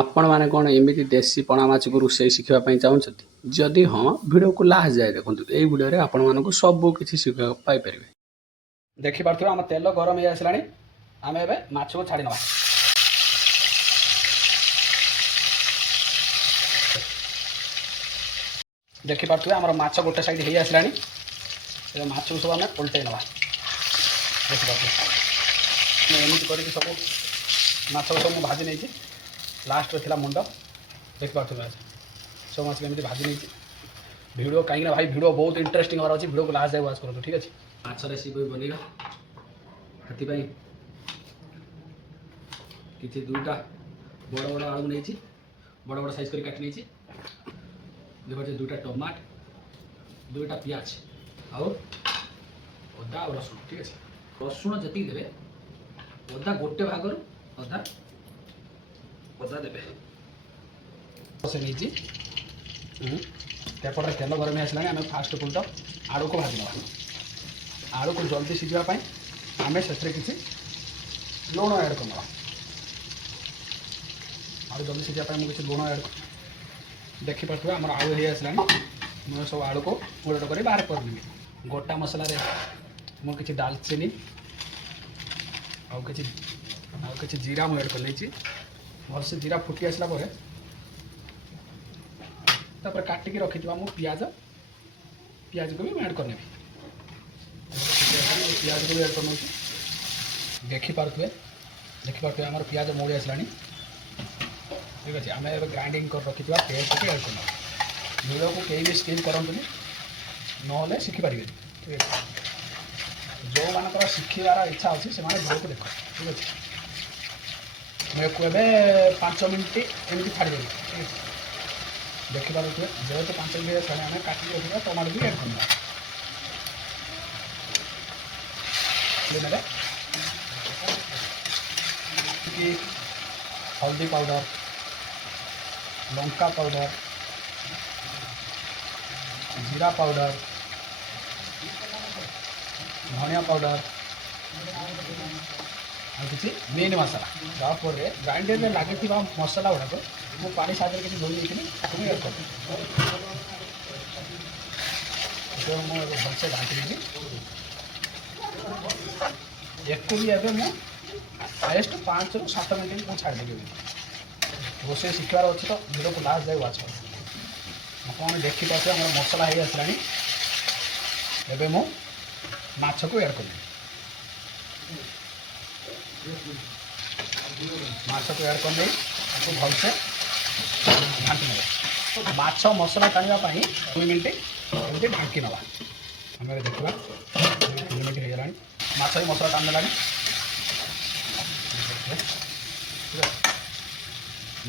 ଆପଣମାନେ କ'ଣ ଏମିତି ଦେଶୀ ପଣା ମାଛକୁ ରୋଷେଇ ଶିଖିବା ପାଇଁ ଚାହୁଁଛନ୍ତି? ଯଦି ହଁ, ଭିଡ଼ିଓକୁ ଲାଷ୍ଟ ଯାଏ ଦେଖନ୍ତୁ। ଏଇ ଭିଡ଼ିଓରେ ଆପଣମାନଙ୍କୁ ସବୁ କିଛି ଶିଖିବାକୁ ପାଇପାରିବେ। ଦେଖିପାରୁଥିବେ ଆମ ତେଲ ଗରମ ହେଇ ଆସିଲାଣି। ଆମେ ଏବେ ମାଛକୁ ଛାଡ଼ି ନେବା। ଦେଖିପାରୁଥିବେ ଆମର ମାଛ ଗୋଟେ ସାଇଡ଼ ହେଇ ଆସିଲାଣି। ଏବେ ମାଛକୁ ସବୁ ଆମେ ଓଲଟେଇ ନେବା। ଦେଖିପାରୁଥିବେ ମୁଁ ଏମିତି କରିକି ସବୁ ମାଛକୁ ସବୁ ମୁଁ ଭାଜି ନେଇଛି। ଲାଷ୍ଟରେ ଥିଲା ମୁଣ୍ଡ। ଦେଖିପାରୁଥିବେ ସବୁ ମାଛ ଏମିତି ଭାଜି ନେଇଛି। ଭିଡ଼ିଓ କାହିଁକିନା ଭାଇ ଭିଡ଼ିଓ ବହୁତ ଇଣ୍ଟରେଷ୍ଟିଂ ହେବାର ଅଛି। ଭିଡ଼ିଓକୁ ଲାଷ୍ଟ ଯାଏ ୱାଚ୍ କରନ୍ତୁ, ଠିକ୍ ଅଛି। ମାଛ ରେସିପି ବନେଇବା ସେଥିପାଇଁ କିଛି ଦୁଇଟା ବଡ଼ ବଡ଼ ଆଳୁ ନେଇଛି, ବଡ଼ ବଡ଼ ସାଇଜ୍ କରି କାଟି ନେଇଛି। ଦେଖନ୍ତୁ ଦୁଇଟା ଟମାଟ, ଦୁଇଟା ପିଆଜ ଆଉ ଅଦା ଆଉ ରସୁଣ, ଠିକ୍ ଅଛି। ରସୁଣ ଯେତିକି ଦେବେ ଅଦା ଗୋଟେ ଭାଗରୁ ଅଦା ଦେବେ। ସେ ନେଇଛି ଏପଟରେ ତେଲ ଗରମ ହେଇ ଆସିଲାଣି। ଆମେ ଫାଷ୍ଟ ପୁଣି ତ ଆଳୁକୁ ଭାଜି ନେବା। ଆଳୁକୁ ଜଲ୍ଦି ସିଝିବା ପାଇଁ ଆମେ ସେଥିରେ କିଛି ଲୁଣ ଆଡ଼୍ କରିନେବା। ଆଳୁ ଜଲ୍ଦି ସିଝିବା ପାଇଁ ମୁଁ କିଛି ଲୁଣ ଆଡ଼୍ ଦେଖିପାରୁଥିବେ ଆମର ଆଳୁ ହେଇ ଆସିଲାଣି। ମୁଁ ସବୁ ଆଳୁକୁ ଗୁଣ୍ଡ କରି ବାହାର କରିନେବି। ଗୋଟା ମସଲାରେ ମୁଁ କିଛି ଡାଲଚିନି ଆଉ କିଛି ଜିରା ମୁଁ ଆଡ଼୍ କରିନେଇଛି। ଭଲସେ ଜିରା ଫୁଟି ଆସିଲା ପରେ ତାପରେ କାଟିକି ରଖିଥିବା ମୁଁ ପିଆଜକୁ ବି ଆଡ଼୍ କରିନେବି। ପିଆଜକୁ ବି ଆଡ଼୍ କରିନେଉଛି। ଦେଖିପାରୁଥିବେ ଆମର ପିଆଜ ମଉଳି ଆସିଲାଣି, ଠିକ୍ ଅଛି। ଆମେ ଏବେ ଗ୍ରାଇଣ୍ଡିଙ୍ଗ କରି ରଖିଥିବା ପେଷ୍ଟକୁ ଆଡ଼୍ କରିନେବା। ଭିଡ଼ିଓକୁ କେହି ବି ସ୍କିପ୍ କରନ୍ତୁନି, ନହେଲେ ଶିଖିପାରିବେନି, ଠିକ୍ ଅଛି। ଯେଉଁମାନଙ୍କର ଶିଖିବାର ଇଚ୍ଛା ଅଛି ସେମାନେ ଭିଡ଼ିଓକୁ ଦେଖ, ଠିକ୍ ଅଛି। ମୁଁ ଏବେ 5 ମିନିଟ୍ ଏମିତି ଛାଡ଼ିଦେବି, ଠିକ୍ ଅଛି। ଦେଖିପାରୁଥିବେ ଯେହେତୁ 5 ମିନିଟ୍ ହେଲାଣି ଆମେ କାଟିକି ରଖିବା ଟମାଟୋ ବି ଆଡ଼୍ କରିନେବା। ନେବେ ଟିକେ ହଳଦୀ ପାଉଡ଼ର, ଲଙ୍କା ପାଉଡ଼ର, ଜିରା ପାଉଡ଼ର, ଧନିଆ ପାଉଡ଼ର ଆଉ କିଛି ମିଟ୍ ମସଲା। ତାପରେ ଗ୍ରାଇଣ୍ଡରରେ ଲାଗିଥିବା ମସଲା ଗୁଡ଼ାକ ମୁଁ ପାଣି ସାହାଯ୍ୟରେ କିଛି ଧୋଇ ଦେଇଥିଲି, ତାକୁ ବି ଆଡ଼୍ କରିଦେବି। ମୁଁ ଏବେ ଭଲସେ ଘାଣ୍ଟି ଦେବି। ୟାକୁ ବି ଏବେ ମୁଁ ହାଏଷ୍ଟ 5ରୁ 7 ମିନିଟ୍ ମୁଁ ଛାଡ଼ିଦେବି। ରୋଷେଇ ଶିଖିବାର ଅଛି ତ ଭିଡ଼ିଓକୁ ଲାଷ୍ଟ ଯାଏ ୱାଚ୍ କର। ଆପଣମାନେ ଦେଖିପାରୁଥିବେ ଆମର ମସଲା ହେଇ ଆସିଲାଣି। ଏବେ ମୁଁ ମାଛକୁ ଆଡ଼୍ କରିବି। ମାଛକୁ ଆଡ଼୍ କରିଦେଇ ତାକୁ ଭଲସେ ଘାଣ୍ଟି ନେବା। ମାଛ ମସଲା ଟାଣିବା ପାଇଁ 2 ମିନିଟ୍ ଏମିତି ଢାଙ୍କି ନେବା। ଆମେ ଦେଖିବା 2 ମିନିଟ୍ ହେଇଗଲାଣି। ମାଛ ବି ମସଲା ଟାଣି ନେଲାଣି।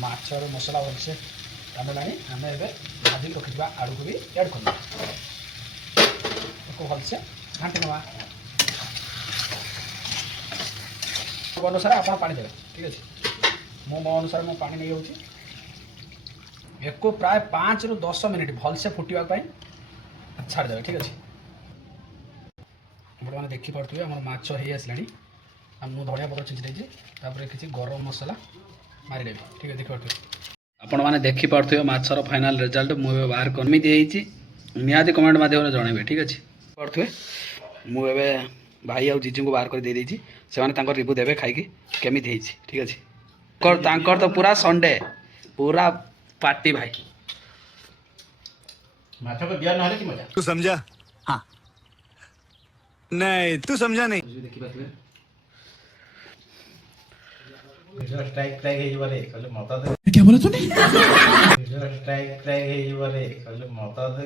ମାଛର ମସଲା ଭଲସେ ଟାଣିଲାଣି। ଆମେ ଏବେ ଭାଜିକି ରଖିଥିବା ଆଳୁକୁ ବି ଆଡ଼୍ କରିନେବା। ତାକୁ ଭଲସେ ଘାଣ୍ଟି ନେବା। ଅନୁସାରେ ଆପଣ ପାଣି ଦେବେ, ଠିକ୍ ଅଛି। ମୁଁ ମୋ ଅନୁସାରେ ମୁଁ ପାଣି ନେଇଯାଉଛି। ୟାକୁ ପ୍ରାୟ 5ରୁ 10 ମିନିଟ୍ ଭଲସେ ଫୁଟିବା ପାଇଁ ଛାଡ଼ିଦେବେ, ଠିକ୍ ଅଛି। ଆପଣମାନେ ଦେଖିପାରୁଥିବେ ଆମର ମାଛ ହେଇ ଆସିଲାଣି। ଆଉ ମୁଁ ଧନିଆ ପତ୍ର ଛିଞ୍ଚି ଦେଇଛି। ତାପରେ କିଛି ଗରମ ମସଲା ମାରିଦେବି, ଠିକ୍ ଅଛି। ଦେଖିପାରୁଥିବେ ଆପଣମାନେ ଦେଖିପାରୁଥିବେ ମାଛର ଫାଇନାଲ୍ ରେଜଲ୍ଟ ମୁଁ ଏବେ ବାହାର କେମିତି ହେଇଛି ନିହାତି କମେଣ୍ଟ ମାଧ୍ୟମରେ ଜଣାଇବେ, ଠିକ୍ ଅଛି। ପାରୁଥିବେ ମୁଁ ଏବେ ଭାଇ ଆଉ ଜିଜୁଙ୍କୁ ବାହାର କରି ଦେଇଦେଇଛି। ସେମାନେ ତାଙ୍କର ରିଭ୍ୟୁ ଦେବେ ଖାଇକି କେମିତି ହେଇଛି, ଠିକ୍ ଅଛି। ତାଙ୍କର ତ ପୁରା ସଣ୍ଡେ ପୁରା ପାର୍ଟି ଭାଇ। माछ को दिया नहले की मजा तू समझा? हाँ नहीं तू समझा नहीं। ଦେଖିପାରୁଥିବେ स्ट्राइक फ्राइक हे जिवरे कहले मता दे। क्या बोला तूने? स्ट्राइक फ्राइक हे जिवरे कहले मता दे।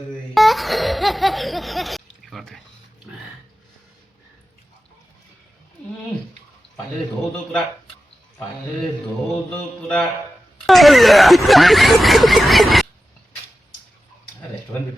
ଦେଖିପାରୁଥିବେ पाटे धो दो पूरा रेस्टोरेंट भी